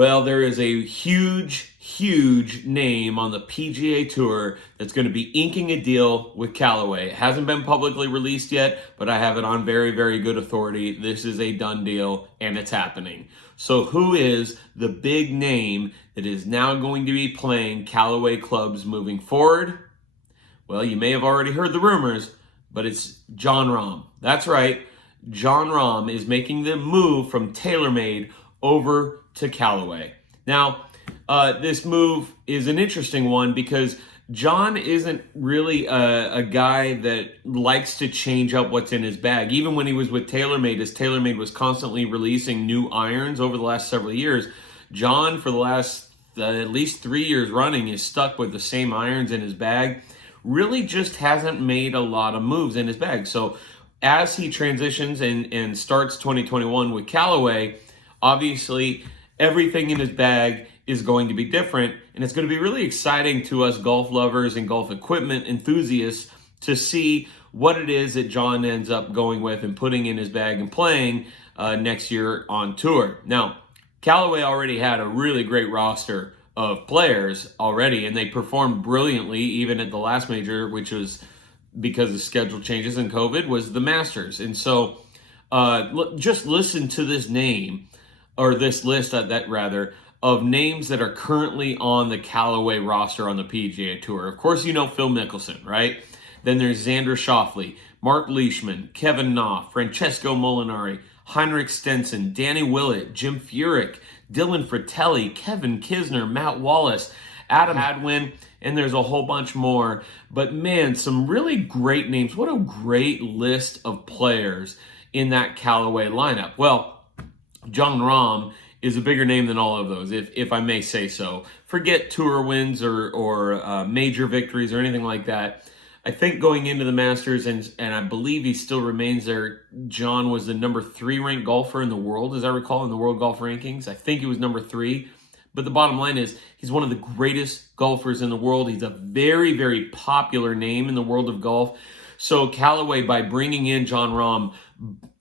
Well, there is a huge name on the PGA Tour that's going to be inking a deal with Callaway. It hasn't been publicly released yet, but I have it on very good authority. This is a done deal, and it's happening. So who is the big name that is now going to be playing Callaway clubs moving forward? Well, you may have already heard the rumors, but it's Jon Rahm. That's right. Jon Rahm is making the move from TaylorMade over to Callaway. Now, this move is an interesting one because Jon isn't really a guy that likes to change up what's in his bag. Even when he was with TaylorMade, as TaylorMade was constantly releasing new irons over the last several years, Jon, for the last at least 3 years running, is stuck with the same irons in his bag. Really just hasn't made a lot of moves in his bag. So as he transitions and starts 2021 with Callaway, obviously everything in his bag is going to be different, and it's going to be really exciting to us golf lovers and golf equipment enthusiasts to see what it is that Jon ends up going with and putting in his bag and playing next year on tour. Now, Callaway already had a really great roster of players already, and they performed brilliantly even at the last major, which was because of schedule changes and COVID, was the Masters. And so just listen to this name, or this list of names that are currently on the Callaway roster on the PGA Tour. Of course, you know Phil Mickelson, right? Then there's Xander Schauffele, Mark Leishman, Kevin Na, Francesco Molinari, Heinrich Stenson, Danny Willett, Jim Furyk, Dylan Fratelli, Kevin Kisner, Matt Wallace, Adam Hadwin, and there's a whole bunch more. But man, some really great names. What a great list of players in that Callaway lineup. Well, Jon Rahm is a bigger name than all of those, if I may say so. Forget tour wins or major victories or anything like that. I think going into the Masters, and I believe he still remains there, Jon was the number 3 ranked golfer in the world, as I recall, in the world golf rankings. I think he was number 3. But the bottom line is he's one of the greatest golfers in the world. He's a very popular name in the world of golf. So Callaway, by bringing in Jon Rahm,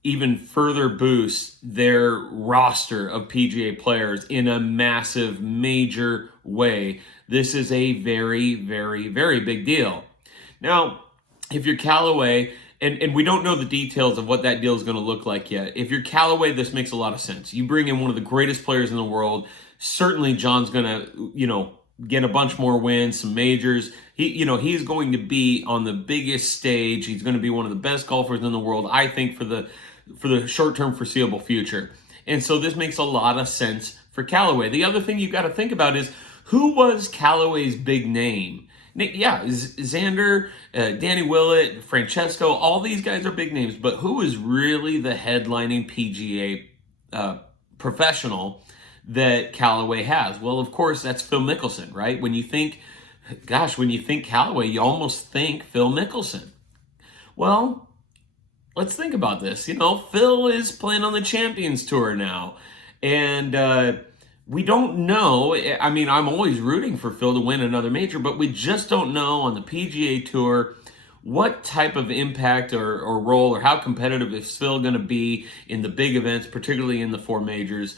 even further boosts their roster of PGA players in a massive, major way. This is a very big deal. Now, if you're Callaway, and we don't know the details of what that deal is going to look like yet. If you're Callaway, this makes a lot of sense. You bring in one of the greatest players in the world. Certainly, Jon's going to, get a bunch more wins, some majors. He's going to be on the biggest stage. He's going to be one of the best golfers in the world, I think, for the short-term foreseeable future. And so this makes a lot of sense for Callaway. The other thing you've got to think about is, who was Callaway's big name? Yeah, Xander, Danny Willett, Francesco, all these guys are big names, but who is really the headlining PGA professional that Callaway has? Well, of course, that's Phil Mickelson, right? When you think Callaway, you almost think Phil Mickelson. Well, let's think about this. Phil is playing on the Champions Tour now, and we don't know. I mean, I'm always rooting for Phil to win another major, but we just don't know on the PGA Tour what type of impact or role, or how competitive is Phil going to be in the big events, particularly in the 4 majors.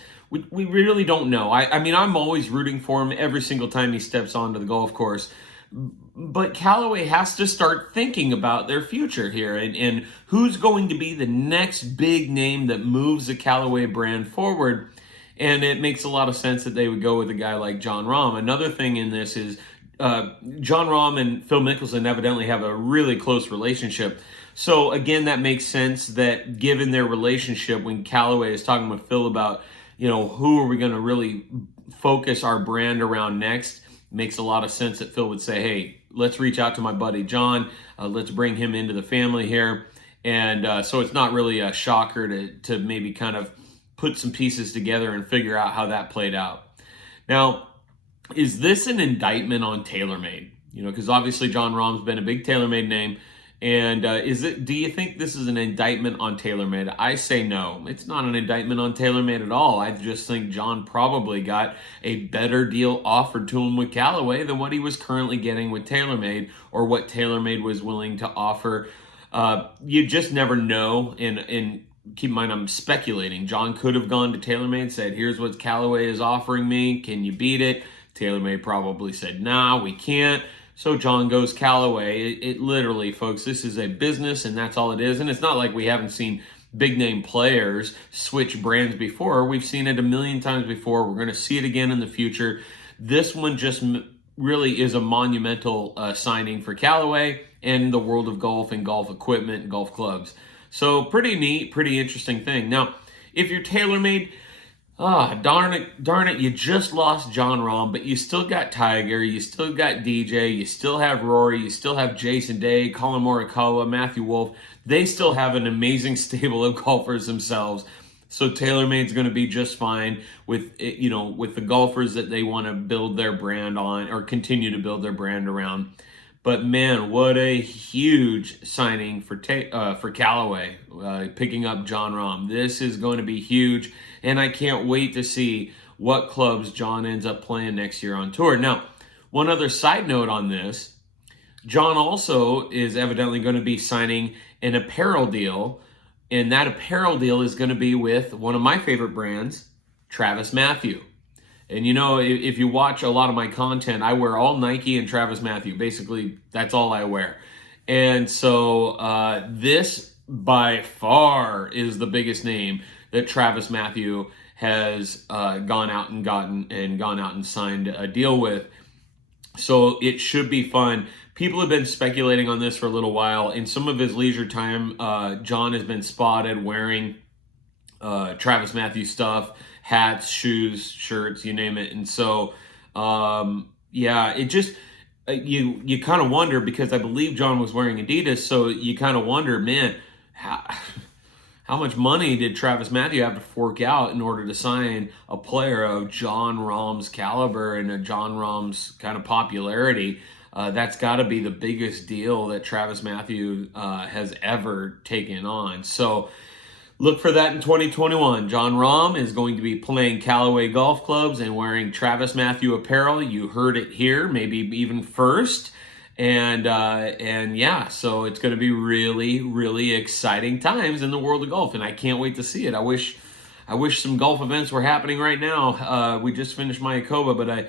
We really don't know. I mean, I'm always rooting for him every single time he steps onto the golf course. But Callaway has to start thinking about their future here, and who's going to be the next big name that moves the Callaway brand forward. And it makes a lot of sense that they would go with a guy like Jon Rahm. Another thing in this is Jon Rahm and Phil Mickelson evidently have a really close relationship. So again, that makes sense that given their relationship, when Callaway is talking with Phil about, who are we going to really focus our brand around next, makes a lot of sense that Phil would say, hey, let's reach out to my buddy Jon. Let's bring him into the family here. And so it's not really a shocker to maybe kind of put some pieces together and figure out how that played out. Now, is this an indictment on TaylorMade? Because obviously Jon Rahm's been a big TaylorMade name. And do you think this is an indictment on TaylorMade? I say no. It's not an indictment on TaylorMade at all. I just think Jon probably got a better deal offered to him with Callaway than what he was currently getting with TaylorMade, or what TaylorMade was willing to offer. You just never know in keep in mind, I'm speculating. Jon could have gone to TaylorMade, said, here's what Callaway is offering me. Can you beat it? TaylorMade probably said, nah, we can't. So Jon goes Callaway. It literally, folks, this is a business, and that's all it is. And it's not like we haven't seen big name players switch brands before. We've seen it a million times before. We're going to see it again in the future. This one just really is a monumental signing for Callaway and the world of golf and golf equipment and golf clubs. So pretty neat, pretty interesting thing. Now, if you're TaylorMade, darn it, you just lost Jon Rahm, but you still got Tiger, you still got DJ, you still have Rory, you still have Jason Day, Colin Morikawa, Matthew Wolff. They still have an amazing stable of golfers themselves. So TaylorMade's going to be just fine with with the golfers that they want to build their brand on or continue to build their brand around. But man, what a huge signing for Callaway, picking up Jon Rahm. This is going to be huge, and I can't wait to see what clubs Jon ends up playing next year on tour. Now, one other side note on this, Jon also is evidently going to be signing an apparel deal, and that apparel deal is going to be with one of my favorite brands, Travis Mathew. And if you watch a lot of my content, I wear all Nike and Travis Mathew. Basically, that's all I wear. And so this by far is the biggest name that Travis Mathew has gone out and signed a deal with. So it should be fun. People have been speculating on this for a little while. In some of his leisure time, Jon has been spotted wearing Travis Mathew stuff, hats, shoes, shirts, you name it. And so, it just, you kind of wonder, because I believe Jon was wearing Adidas, so you kind of wonder, man, how much money did Travis Mathew have to fork out in order to sign a player of Jon Rahm's caliber and a Jon Rahm's kind of popularity? That's got to be the biggest deal that Travis Mathew has ever taken on. So look for that in 2021. Jon Rahm is going to be playing Callaway golf clubs and wearing Travis Mathew apparel. You heard it here, maybe even first. And so it's going to be really, really exciting times in the world of golf, and I can't wait to see it. I wish some golf events were happening right now. We just finished Mayakoba, but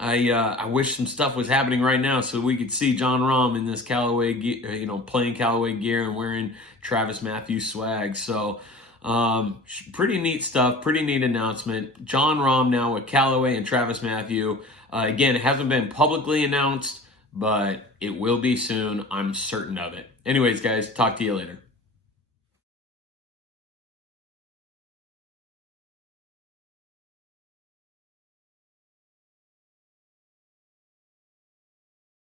I wish some stuff was happening right now so we could see Jon Rahm in this Callaway gear, playing Callaway gear and wearing Travis Mathew swag. So pretty neat stuff, pretty neat announcement. Jon Rahm now with Callaway and Travis Mathew. Again, it hasn't been publicly announced, but it will be soon. I'm certain of it. Anyways, guys, talk to you later.